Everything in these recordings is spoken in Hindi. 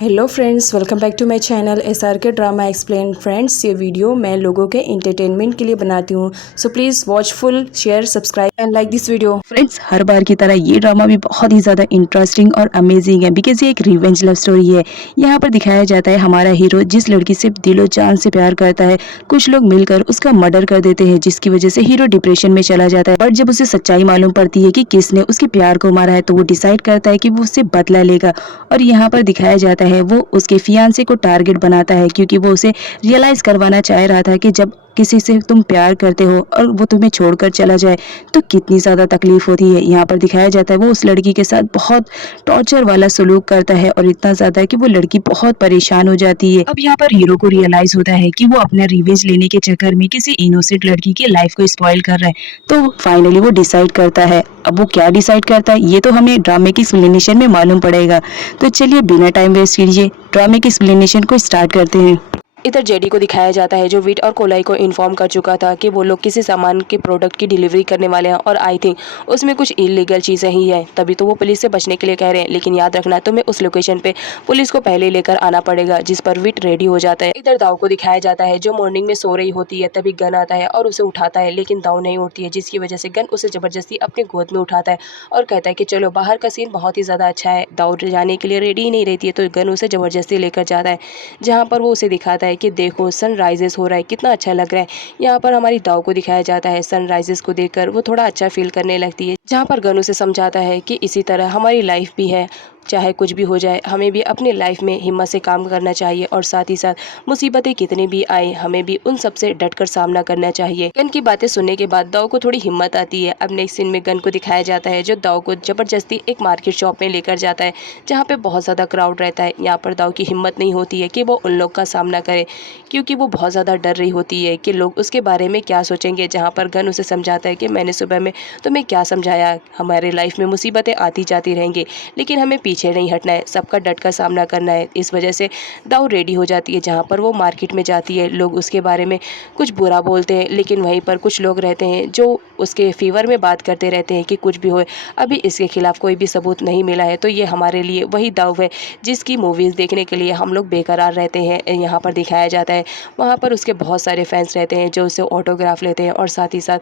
Hello friends, welcome back to my channel SRK drama explain. Friends, ये वीडियो मैं लोगों के एंटरटेनमेंट के लिए बनाती हूँ, so please watch full, share, subscribe and like this video. Friends, हर बार की तरह ये ड्रामा भी बहुत ही ज़्यादा इंटरेस्टिंग और अमेजिंग है बिकॉज ये एक रिवेंज लव स्टोरी है। यहाँ पर दिखाया जाता है हमारा हीरो जिस लड़की से दिलो जान से प्यार करता है, कुछ लोग मिलकर उसका मर्डर कर देते हैं जिसकी वजह से हीरो डिप्रेशन में चला जाता है। बट जब उसे सच्चाई मालूम पड़ती है कि किसने उसके प्यार को मारा है तो वो डिसाइड करता है कि वो उससे बदला लेगा। और यहाँ पर दिखाया जाता है वो उसके फियांसे को टारगेट बनाता है क्योंकि वो उसे रियलाइज़ करवाना चाह रहा था कि जब किसी से तुम प्यार करते हो और वो तुम्हें छोड़कर चला जाए तो कितनी ज़्यादा तकलीफ होती है। यहाँ पर दिखाया जाता है वो उस लड़की के साथ बहुत टॉर्चर वाला सलूक करता है और इतना ज़्यादा कि वो लड़की बहुत परेशान हो जाती है। अब यहाँ पर हीरो को रियलाइज होता है कि वो अपना रिवेंज लेने के चक्कर में किसी इनोसेंट लड़की की लाइफ को स्पॉइल कर रहा है। तो फाइनली वो डिसाइड करता है। अब वो क्या डिसाइड करता है ये तो हमें ड्रामे की एक्सप्लेनेशन में मालूम पड़ेगा। तो चलिए बिना टाइम वेस्ट कीजिए ड्रामे की एक्सप्लेनेशन को स्टार्ट करते हैं। इधर जेडी को दिखाया जाता है जो विट और कोलाई को इन्फॉर्म कर चुका था कि वो लोग किसी सामान के प्रोडक्ट की डिलीवरी करने वाले हैं और आई थिंक उसमें कुछ इलीगल चीज़ें ही है, तभी तो वो पुलिस से बचने के लिए कह रहे हैं। लेकिन याद रखना तुम्हें उस लोकेशन पे पुलिस को पहले लेकर आना पड़ेगा, जिस पर विट रेडी हो जाता है। इधर दाव को दिखाया जाता है जो मॉर्निंग में सो रही होती है, तभी गन आता है और उसे उठाता है, लेकिन दाव नहीं उठती है, जिसकी वजह से गन उसे जबरदस्ती अपने गोद में उठाता है और कहता है कि चलो। बाहर का सीन बहुत ही ज़्यादा अच्छा है, दाव जाने के लिए रेडी ही नहीं रहती है तो गन उसे जबरदस्ती लेकर जाता है, जहाँ पर वो उसे दिखाता है कि देखो सनराइजेस हो रहा है, कितना अच्छा लग रहा है। यहाँ पर हमारी दाव को दिखाया जाता है सनराइजेस को देखकर वो थोड़ा अच्छा फील करने लगती है, जहाँ पर गनु से समझाता है कि इसी तरह हमारी लाइफ भी है, चाहे कुछ भी हो जाए हमें भी अपनी लाइफ में हिम्मत से काम करना चाहिए और साथ ही साथ मुसीबतें कितनी भी आए हमें भी उन सब से डटकर सामना करना चाहिए। गन की बातें सुनने के बाद दाव को थोड़ी हिम्मत आती है। अब नेक्स्ट सीन में गन को दिखाया जाता है जो दाव को जबरदस्ती एक मार्केट शॉप में लेकर जाता है, जहाँ पे बहुत ज़्यादा क्राउड रहता है। यहाँ पर दाव की हिम्मत नहीं होती है कि वो उन लोग का सामना करे, क्योंकि वो बहुत ज़्यादा डर रही होती है कि लोग उसके बारे में क्या सोचेंगे। जहाँ पर गन उसे समझाता है कि मैंने सुबह में तुम्हें क्या समझाया, हमारे लाइफ में मुसीबतें आती जाती रहेंगी लेकिन हमें पीछे नहीं हटना है, सबका डट कर सामना करना है। इस वजह से दाऊ रेडी हो जाती है। जहाँ पर वो मार्केट में जाती है, लोग उसके बारे में कुछ बुरा बोलते हैं, लेकिन वहीं पर कुछ लोग रहते हैं जो उसके फेवर में बात करते रहते हैं कि कुछ भी हो, अभी इसके खिलाफ कोई भी सबूत नहीं मिला है। तो ये हमारे लिए वही दाव है जिसकी मूवीज़ देखने के लिए हम लोग बेकरार रहते हैं। यहाँ पर दिखाया जाता है वहाँ पर उसके बहुत सारे फैंस रहते हैं जो उससे ऑटोग्राफ लेते हैं और साथ ही साथ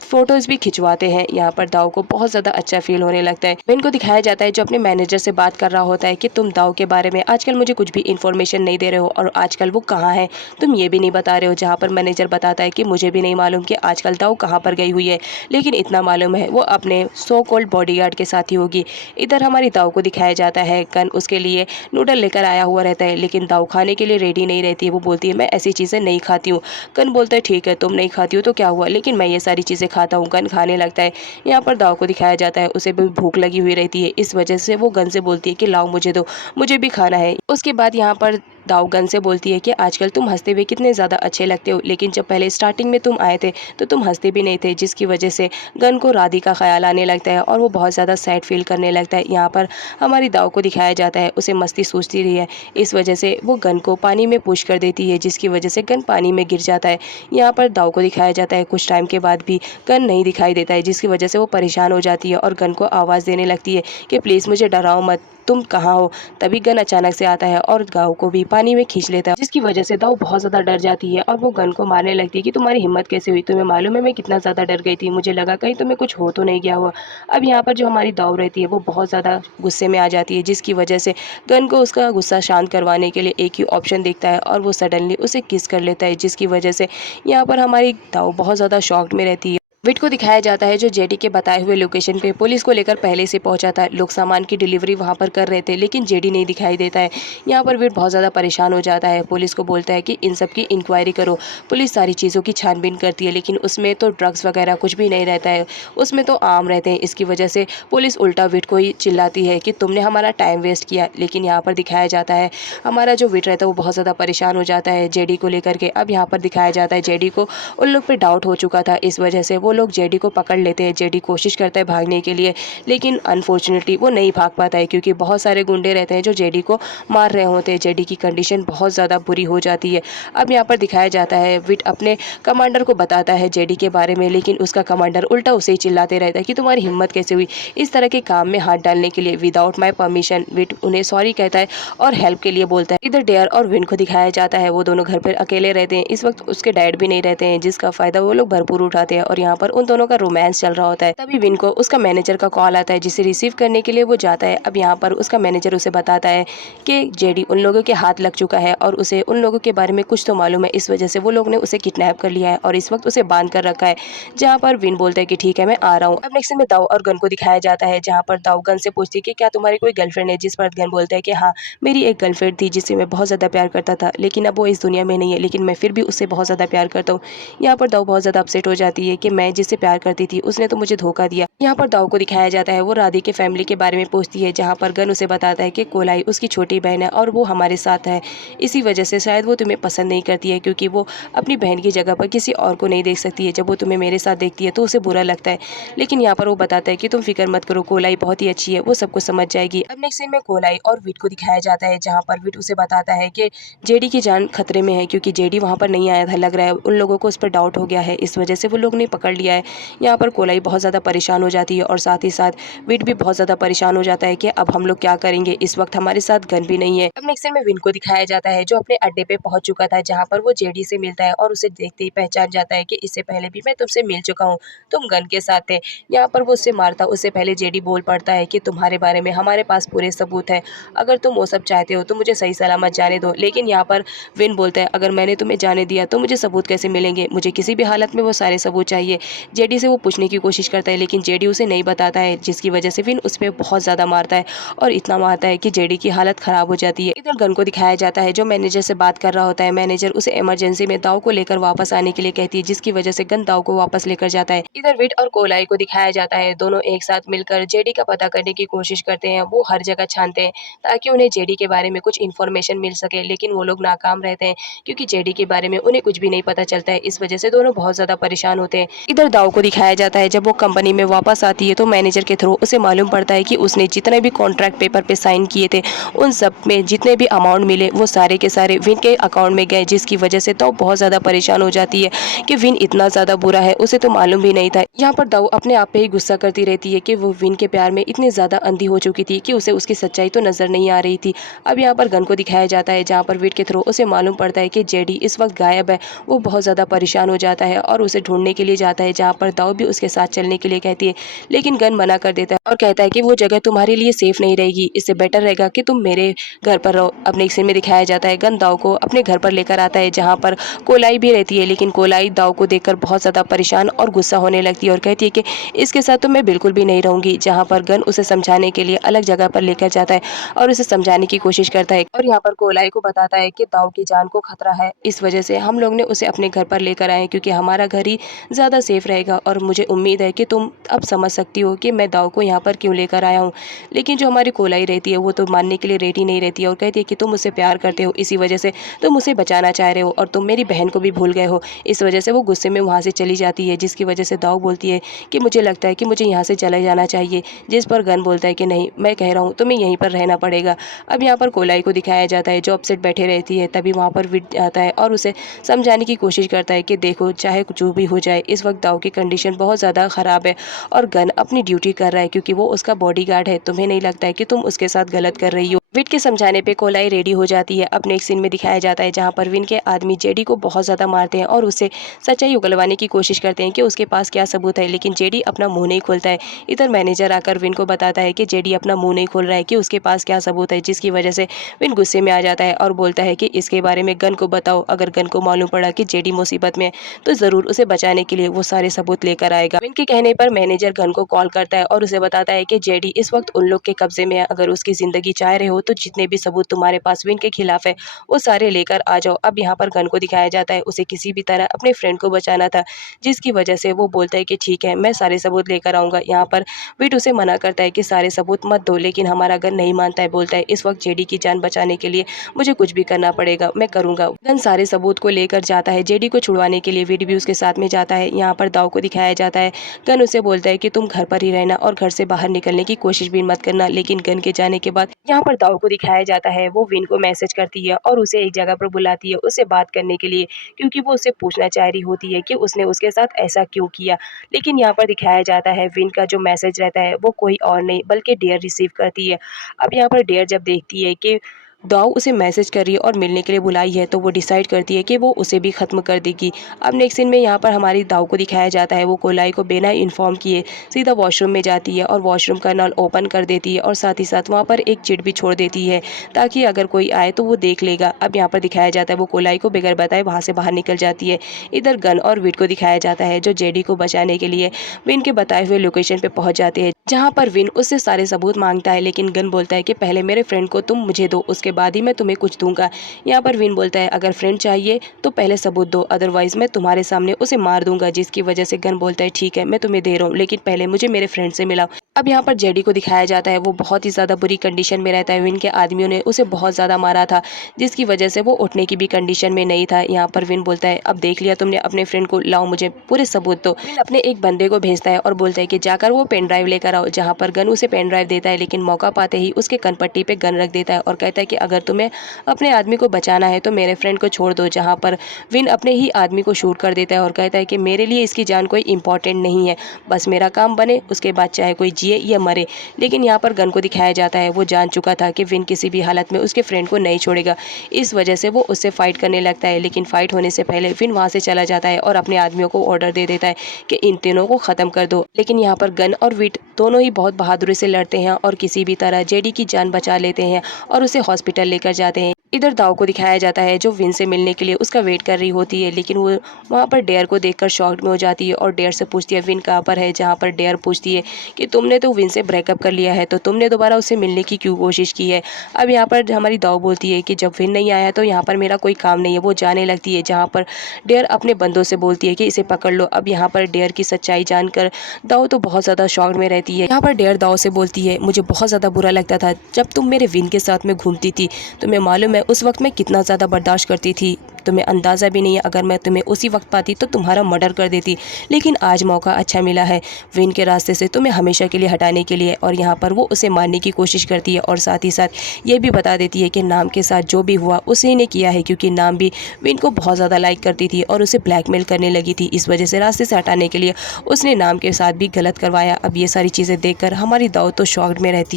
फोटोज भी खिंचवाते हैं। यहाँ पर दाव को बहुत ज़्यादा अच्छा फील होने लगता है। इनको दिखाया जाता है जो अपने मैनेजर से बात कर रहा होता है कि तुम दाव के बारे में आजकल मुझे कुछ भी इन्फॉर्मेशन नहीं दे रहे हो और आजकल वो कहाँ है तुम ये भी नहीं बता रहे हो। जहाँ पर मैनेजर बताता है कि मुझे भी नहीं मालूम कि आजकल दाव कहाँ पर गई हुई है, लेकिन इतना मालूम है वो अपने सो कॉल्ड बॉडीगार्ड के साथ ही होगी। इधर हमारी दाव को दिखाया जाता है कन उसके लिए नूडल लेकर आया हुआ रहता है, लेकिन दाव खाने के लिए रेडी नहीं रहती है। वो बोलती है मैं ऐसी चीज़ें नहीं खाती हूँ। कन बोलता है ठीक है तुम नहीं खाती हो तो क्या हुआ, लेकिन मैं ये सारी चीज़ें खाता हूँ। गन खाने लगता है। यहाँ पर दाव को दिखाया जाता है उसे भी भूख लगी हुई रहती है, इस वजह से वो गन से बोलती है कि लाओ मुझे दो, मुझे भी खाना है। उसके बाद यहाँ पर दाव गन से बोलती है कि आजकल तुम हंसते हुए कितने ज़्यादा अच्छे लगते हो, लेकिन जब पहले स्टार्टिंग में तुम आए थे तो तुम हंसते भी नहीं थे, जिसकी वजह से गन को राधी का ख्याल आने लगता है और वो बहुत ज़्यादा सैड फील करने लगता है। यहाँ पर हमारी दाव को दिखाया जाता है उसे मस्ती सूझती रही है, इस वजह से वो गन को पानी में पुश कर देती है, जिसकी वजह से गन पानी में गिर जाता है। यहाँ पर दाव को दिखाया जाता है कुछ टाइम के बाद भी गन नहीं दिखाई देता है, जिसकी वजह से वो परेशान हो जाती है और गन को आवाज़ देने लगती है कि प्लीज़ मुझे डराओ मत, तुम कहाँ हो। तभी गन अचानक से आता है और दाव को भी पानी में खींच लेता है, जिसकी वजह से दाव बहुत ज़्यादा डर जाती है और वो गन को मारने लगती है कि तुम्हारी हिम्मत कैसे हुई, तुम्हें मालूम है मैं कितना ज़्यादा डर गई थी, मुझे लगा कहीं तुम्हें कुछ हो तो नहीं गया हुआ। अब यहाँ पर जो हमारी दाव रहती है वो बहुत ज़्यादा गुस्से में आ जाती है, जिसकी वजह से गन को उसका गुस्सा शांत करवाने के लिए एक ही ऑप्शन दिखता है और वो सडनली उसे किस कर लेता है, जिसकी वजह से यहाँ पर हमारी दाव बहुत ज़्यादा शॉक्ड में रहती है। विट को दिखाया जाता है जो जेडी के बताए हुए लोकेशन पे पुलिस को लेकर पहले से पहुंचा था। लोग सामान की डिलीवरी वहां पर कर रहे थे, लेकिन जेडी नहीं दिखाई देता है। यहाँ पर विट बहुत ज़्यादा परेशान हो जाता है, पुलिस को बोलता है कि इन सब की इंक्वायरी करो। पुलिस सारी चीज़ों की छानबीन करती है, लेकिन उसमें तो ड्रग्स वगैरह कुछ भी नहीं रहता है, उसमें तो आम रहते हैं। इसकी वजह से पुलिस उल्टा विट को ही चिल्लाती है कि तुमने हमारा टाइम वेस्ट किया। लेकिन यहाँ पर दिखाया जाता है हमारा जो विट रहता है वो बहुत ज़्यादा परेशान हो जाता है जेडी को लेकर के। अब यहाँ पर दिखाया जाता है जेडी को उन लोग पर डाउट हो चुका था, इस वजह से वो लोग जेडी को पकड़ लेते हैं। जेडी कोशिश करता है भागने के लिए, लेकिन अनफॉर्चुनेटली वो नहीं भाग पाता है क्योंकि बहुत सारे गुंडे रहते हैं जो जेडी को मार रहे होते हैं। जेडी की कंडीशन बहुत ज़्यादा बुरी हो जाती है। अब यहाँ पर दिखाया जाता है विट अपने कमांडर को बताता है जेडी के बारे में, लेकिन उसका कमांडर उल्टा उसे ही चिल्लाते रहता है कि तुम्हारी हिम्मत कैसे हुई इस तरह के काम में हाथ डालने के लिए, विदाउट माई परमिशन। विट उन्हें सॉरी कहता है और हेल्प के लिए बोलता है। इधर डेयर और विन को दिखाया जाता है, वो दोनों घर पर अकेले रहते हैं। इस वक्त उसके डैड भी नहीं रहते हैं, जिसका फायदा वो लोग भरपूर उठाते हैं और यहाँ पर उन दोनों का रोमांस चल रहा होता है। तभी विन को उसका मैनेजर का कॉल आता है, जिसे रिसीव करने के लिए वो जाता है। अब यहाँ पर उसका मैनेजर उसे बताता है कि जेडी उन लोगों के हाथ लग चुका है और उसे उन लोगों के बारे में कुछ तो मालूम है, इस वजह से वो लोग ने उसे किडनैप कर लिया है और इस वक्त उसे बांध कर रखा है। जहाँ पर विन बोलता है कि ठीक है मैं आ रहा हूँ। अब नेक्स्ट में दाऊ और गन को दिखाया जाता है, जहाँ पर दाऊ गन से पूछती है कि क्या तुम्हारी कोई गर्लफ्रेंड है, जिस पर गन बोलता है कि हाँ मेरी एक गर्लफ्रेंड थी जिससे मैं बहुत ज़्यादा प्यार करता था, लेकिन अब वो इस दुनिया में नहीं है, लेकिन मैं फिर भी उससे बहुत ज़्यादा प्यार करता हूँ। यहाँ पर दाऊ बहुत ज़्यादा अपसेट हो जाती है कि मैं जिससे प्यार करती थी उसने तो मुझे धोखा दिया। यहाँ पर दाऊ को दिखाया जाता है, वो राधी के फैमिली के बारे में पूछती है, जहाँ पर गन उसे बताता है कि कोलाई उसकी छोटी बहन है और वो हमारे साथ है, इसी वजह से शायद वो तुम्हें पसंद नहीं करती है क्योंकि वो अपनी बहन की जगह पर किसी और को नहीं देख सकती है। जब वो तुम्हें मेरे साथ देखती है तो उसे बुरा लगता है, लेकिन यहाँ पर वो बताता है कि तुम फिक्र मत करो, कोलाई बहुत ही अच्छी है, वो सबको समझ जाएगी। अब नेक्स्ट सीन में कोलाई और विट को दिखाया जाता है, जहाँ पर विट उसे बताता है कि जेडी की जान खतरे में है क्योंकि जेडी वहाँ पर नहीं आया था, लग रहा है उन लोगों को उस पर डाउट हो गया है, इस वजह से वो लोग ने पकड़ लिया है। यहाँ पर कोलाई बहुत ज़्यादा परेशान हो जाती है और साथ ही साथ विट भी बहुत ज़्यादा परेशान हो जाता है कि अब हम लोग क्या करेंगे, इस वक्त हमारे साथ गन भी नहीं है। अब नेक्स्ट सीन में विन को दिखाया जाता है, जो अपने अड्डे पे पहुंच चुका था, जहाँ पर वो जेडी से मिलता है और उसे देखते ही पहचान जाता है कि इससे पहले भी मैं तुमसे मिल चुका हूँ, तुम गन के साथ थे। यहाँ पर वो उससे मारता उससे पहले जेडी बोल पड़ता है कि तुम्हारे बारे में हमारे पास पूरे सबूत है, अगर तुम वो सब चाहते हो तो मुझे सही सलामत जाने दो। लेकिन यहाँ पर विन बोलता है अगर मैंने तुम्हें जाने दिया तो मुझे सबूत कैसे मिलेंगे, मुझे किसी भी हालत में वो सारे सबूत चाहिए। जेडी से वो पूछने की कोशिश करता है, लेकिन जेडी उसे नहीं बताता है, जिसकी वजह से विन उस पर बहुत ज़्यादा मारता है और इतना मारता है कि जेडी की हालत ख़राब हो जाती है। इधर गन को दिखाया जाता है, जो मैनेजर से बात कर रहा होता है। मैनेजर उसे इमरजेंसी में दाऊ को लेकर वापस आने के लिए कहती है, जिसकी वजह से गन दाऊ को वापस लेकर जाता है। इधर विट और कोलाई को दिखाया जाता है, दोनों एक साथ मिलकर जेडी का पता करने की कोशिश करते हैं। वो हर जगह छानते हैं ताकि उन्हें जेडी के बारे में कुछ इन्फॉर्मेशन मिल सके, लेकिन वो लोग नाकाम रहते हैं क्योंकि जेडी के बारे में उन्हें कुछ भी नहीं पता चलता है। इस वजह से दोनों बहुत ज़्यादा परेशान होते हैं। इधर दाऊ को दिखाया जाता है, जब वो कंपनी में वापस आती है तो मैनेजर के थ्रू उसे मालूम पड़ता है कि उसने जितने भी कॉन्ट्रैक्ट पेपर पे साइन किए थे उन सब में जितने भी अमाउंट मिले वो सारे के सारे विन के अकाउंट में गए, जिसकी वजह से दाऊ बहुत ज़्यादा परेशान हो जाती है कि विन इतना ज़्यादा बुरा है, उसे तो मालूम भी नहीं था। यहाँ पर दाऊ अपने आप पे ही गुस्सा करती रहती है कि वो विन के प्यार में इतनी ज़्यादा अंधी हो चुकी थी कि उसे उसकी सच्चाई तो नज़र नहीं आ रही थी। अब यहाँ पर गन को दिखाया जाता है, जहाँ पर विट के थ्रू उसे मालूम पड़ता है कि जेडी इस वक्त गायब है। वो बहुत ज़्यादा परेशान हो जाता है और उसे ढूंढने के लिए जाता है, जहाँ पर दाऊ भी उसके साथ चलने के लिए कहती है, लेकिन गन मना कर देता है और कहता है कि वो जगह तुम्हारे लिए सेफ नहीं रहेगी, इससे बेटर रहेगा कि तुम मेरे घर पर रहो। अपने एक सीन में दिखाया जाता है, गन दाऊ को अपने घर पर लेकर आता है, जहाँ पर कोलाई भी रहती है, लेकिन कोलाई दाऊ को देखकर बहुत ज़्यादा परेशान और गुस्सा होने लगती है और कहती है कि इसके साथ तो मैं बिल्कुल भी नहीं रहूँगी। जहाँ पर गन उसे समझाने के लिए अलग जगह पर लेकर जाता है और उसे समझाने की कोशिश करता है और यहाँ पर कोलाई को बताता है कि दाऊ की जान को खतरा है, इस वजह से हम लोग ने उसे अपने घर पर लेकर आए क्योंकि हमारा घर ही ज़्यादा सेफ रहेगा और मुझे उम्मीद है कि तुम अब समझ सकती हो कि मैं दाऊ को यहाँ पर क्यों लेकर आया हूँ। लेकिन जो हमारी कोलाई रहती है वो तो मानने के लिए रेडी नहीं रहती है और कहती है कि तुम मुझसे प्यार करते हो, इसी वजह से तुम मुझे बचाना चाह रहे हो और तुम मेरी बहन को भी भूल गए हो। इस वजह से वो गुस्से में वहाँ से चली जाती है, जिसकी वजह से दाऊ बोलती है कि मुझे लगता है कि मुझे यहाँ से चले जाना चाहिए, जिस पर गन बोलता है कि नहीं मैं कह रहा हूँ तुम्हें यहीं पर रहना पड़ेगा। अब यहाँ पर कोलाई को दिखाया जाता है, जो अपसेट बैठे रहती है। तभी वहाँ पर विट आता है और उसे समझाने की कोशिश करता है कि देखो चाहे कुछ भी हो जाए, इस वक्त दाऊ की कंडीशन बहुत ज़्यादा ख़राब है और गन अपनी ड्यूटी कर रहा है क्योंकि वो उसका बॉडीगार्ड है, तुम्हें नहीं लगता है कि तुम उसके साथ गलत कर रही हो। विट के समझाने पे कोलाई रेडी हो जाती है। अपने एक सीन में दिखाया जाता है, जहाँ पर विन के आदमी जेडी को बहुत ज़्यादा मारते हैं और उससे सच्चाई उगलवाने की कोशिश करते हैं कि उसके पास क्या सबूत है, लेकिन जेडी अपना मुंह नहीं खोलता है। इधर मैनेजर आकर विन को बताता है कि जेडी अपना मुंह नहीं खोल रहा है कि उसके पास क्या सबूत है, जिसकी वजह से विन गुस्से में आ जाता है और बोलता है कि इसके बारे में गन को बताओ, अगर गन को मालूम पड़ा कि जेडी मुसीबत में है तो ज़रूर उसे बचाने के लिए वो सारे सबूत लेकर आएगा। विन के कहने पर मैनेजर गन को कॉल करता है और उसे बताता है कि जेडी इस वक्त उन लोग के कब्जे में है, अगर उसकी ज़िंदगी चाह रहे हो दो, तो जितने भी सबूत तुम्हारे पास विन के खिलाफ है वो सारे लेकर आ जाओ। अब यहाँ पर गन को दिखाया जाता है, उसे किसी भी तरह अपने फ्रेंड को बचाना था, जिसकी वजह से वो बोलता है कि ठीक है मैं सारे सबूत लेकर आऊँगा। यहाँ पर विट उसे मना करता है कि सारे सबूत मत दो, लेकिन हमारा गन नहीं मानता है, बोलता है इस वक्त जेडी की जान बचाने के लिए मुझे कुछ भी करना पड़ेगा, मैं करूँगा। गन सारे सबूत को लेकर जाता है, जेडी को छुड़वाने के लिए विट भी उसके साथ में जाता है। यहाँ पर दाव को दिखाया जाता है, गन उसे बोलता है कि तुम घर पर ही रहना और घर से बाहर निकलने की कोशिश भी मत करना। लेकिन गन के जाने के बाद यहाँ पर दाव को दिखाया जाता है, वो विन को मैसेज करती है और उसे एक जगह पर बुलाती है उससे बात करने के लिए, क्योंकि वो उससे पूछना चाह रही होती है कि उसने उसके साथ ऐसा क्यों किया। लेकिन यहाँ पर दिखाया जाता है विन का जो मैसेज रहता है वो कोई और नहीं बल्कि डेयर रिसीव करती है। अब यहाँ पर डेयर जब देखती है कि दाऊ उसे मैसेज कर रही है और मिलने के लिए बुलाई है, तो वो डिसाइड करती है कि वो उसे भी ख़त्म कर देगी। अब नेक्स्ट सीन में यहाँ पर हमारी दाऊ को दिखाया जाता है, वो कोलाई को बिना इन्फॉर्म किए सीधा वॉशरूम में जाती है और वॉशरूम का नल ओपन कर देती है और साथ ही साथ वहाँ पर एक चिट भी छोड़ देती है ताकि अगर कोई आए तो वो देख लेगा। अब यहाँ पर दिखाया जाता है वो कोलाई को बगैर बताए वहाँ से बाहर निकल जाती है। इधर गन और विट को दिखाया जाता है, जो जेडी को बचाने के लिए विन के बताए हुए लोकेशन पे पहुँच जाते हैं, जहाँ पर विन उससे सारे सबूत मांगता है। लेकिन गन बोलता है कि पहले मेरे फ्रेंड को तुम मुझे दो, उसके बाद ही मैं तुम्हें कुछ दूंगा। यहाँ पर विन बोलता है अगर फ्रेंड चाहिए तो पहले सबूत दो, अदरवाइज मैं तुम्हारे सामने उसे मार दूंगा। जिसकी वजह से गन बोलता है ठीक है मैं तुम्हें दे रहा हूँ, लेकिन पहले मुझे मेरे फ्रेंड से मिलाओ। अब यहाँ पर जेडी को दिखाया जाता है, वो बहुत ही ज़्यादा बुरी कंडीशन में रहता है। विन के आदमियों ने उसे बहुत ज़्यादा मारा था, जिसकी वजह से वो उठने की भी कंडीशन में नहीं था। यहाँ पर विन बोलता है अब देख लिया तुमने अपने फ्रेंड को, लाओ मुझे पूरे सबूत दो। विन अपने एक बंदे को भेजता है और बोलता है कि जाकर वो पेन ड्राइव लेकर आओ, जहाँ पर गन उसे पेन ड्राइव देता है, लेकिन मौका पाते ही उसके कनपट्टी पे गन रख देता है और कहता है कि अगर तुम्हें अपने आदमी को बचाना है तो मेरे फ्रेंड को छोड़ दो। जहाँ पर विन अपने ही आदमी को शूट कर देता है और कहता है कि मेरे लिए इसकी जान कोई इंपॉर्टेंट नहीं है, बस मेरा काम बने, उसके बाद चाहे कोई जिए या मरे। लेकिन यहाँ पर गन को दिखाया जाता है, वो जान चुका था कि विन किसी भी हालत में उसके फ्रेंड को नहीं छोड़ेगा, इस वजह से वो उससे फाइट करने लगता है। लेकिन फाइट होने से पहले विन वहाँ से चला जाता है और अपने आदमियों को ऑर्डर दे देता है कि इन तीनों को ख़त्म कर दो। लेकिन यहाँ पर गन और विट दोनों ही बहुत बहादुरी से लड़ते हैं और किसी भी तरह जेडी की जान बचा लेते हैं और उसे हॉस्पिटल लेकर जाते हैं। इधर दाव को दिखाया जाता है, जो विन से मिलने के लिए उसका वेट कर रही होती है, लेकिन वो वहाँ पर डेयर को देखकर शॉक्ड में हो जाती है और डेयर से पूछती है विन कहाँ पर है। जहाँ पर डेयर पूछती है कि तुमने तो विन से ब्रेकअप कर लिया है, तो तुमने दोबारा उससे मिलने की क्यों कोशिश की है। अब यहाँ पर हमारी दाव बोलती है कि जब विन नहीं आया तो यहाँ पर मेरा कोई काम नहीं है, वो जाने लगती है। जहाँ पर डेयर अपने बंदों से बोलती है कि इसे पकड़ लो। अब यहाँ पर डेयर की सच्चाई जानकर दाव तो बहुत ज़्यादा शॉक्ड में रहती है। यहाँ पर डेयर दाव से बोलती है मुझे बहुत ज़्यादा बुरा लगता था जब तुम मेरे विन के साथ में घूमती थी, तुम्हें मालूम है उस वक्त मैं कितना ज़्यादा बर्दाश्त करती थी, तुम्हें अंदाज़ा भी नहीं है, अगर मैं तुम्हें उसी वक्त पाती तो तुम्हारा मर्डर कर देती। लेकिन आज मौका अच्छा मिला है विन के रास्ते से तुम्हें हमेशा के लिए हटाने के लिए। और यहाँ पर वो उसे मारने की कोशिश करती है और साथ ही साथ ये भी बता देती है कि नाम के साथ जो भी हुआ उसी ने किया है, क्योंकि नाम भी विन को बहुत ज़्यादा लाइक करती थी और उसे ब्लैकमेल करने लगी थी। इस वजह से रास्ते से हटाने के लिए उसने नाम के साथ भी गलत करवाया। अब ये सारी चीज़ें देखकर हमारी दाव तो शॉक्ड में रहती है।